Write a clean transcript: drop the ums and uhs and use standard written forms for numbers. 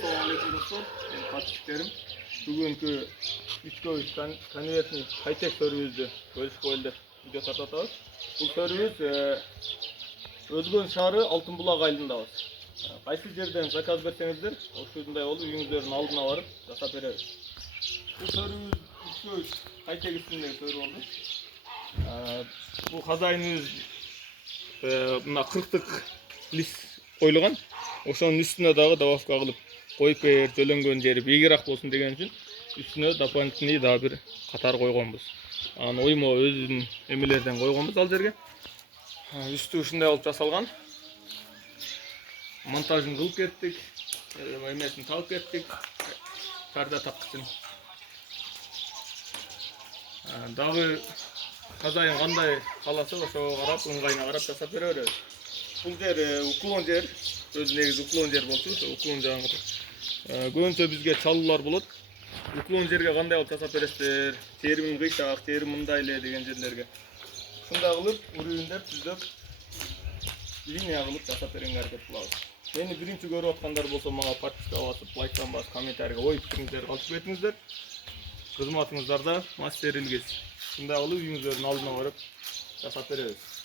Assalamualaikum dostlar. Katışlarım. Bugünkü 3 göğüs konvertini high-tech sörümüzdü bölüşüp koyuldu. Video tartatağız. Bu sörümüz Özgün şarı Altınbulak ayılındabız. Qaysı жерден заказ берсеңиздер, ошондой болуп үйүңүздөрдүн алдына барып жасап беребиз. Bu sörümüz 3 göğüs high-tech üstündегі sörü oldu. Bu хозяиныбыз мына 40-тык лист коюлган. Ошонун үстүнө дагы добавка кылып коюп бер, жөлөнгөн жери бийигирээк болсун деген үчүн үстүнө дополнительный дагы бир катар койгонбуз. Анын оймо өзүнүн эмелерден койгонбуз ал жерге. Үстү ушундай болуп жасалган. Монтажын кылып кеттик. Эмесин талып кеттик. Тарда такчын. Дагы хозяин кандай кааласа ошого карап, ыңгайына карап жасап бере беребиз. Бул жер уклон жер. Өз негизи уклон жер болчу, ошо уклон жагын көбүнчө бизге чалуулар болот. Уклон жерге кандай болуп жасап бересиздер? Теримин кыйшак, терим мындай эле деген жерлерге. Ушундай кылып, үрүүндөп, түздөп, линия кылып жасап бергенге аракет кылабыз. Мени биринчи көрүп аткандар болсо, мага подписка басып, лайктан басып, комментарийге ой пикириңиздерди калтырып кетиңиздер. Кызматыңыздарда мастер Илгиз. Ушундай кылып үйүңүздөрдүн алдына барып жасап беребиз.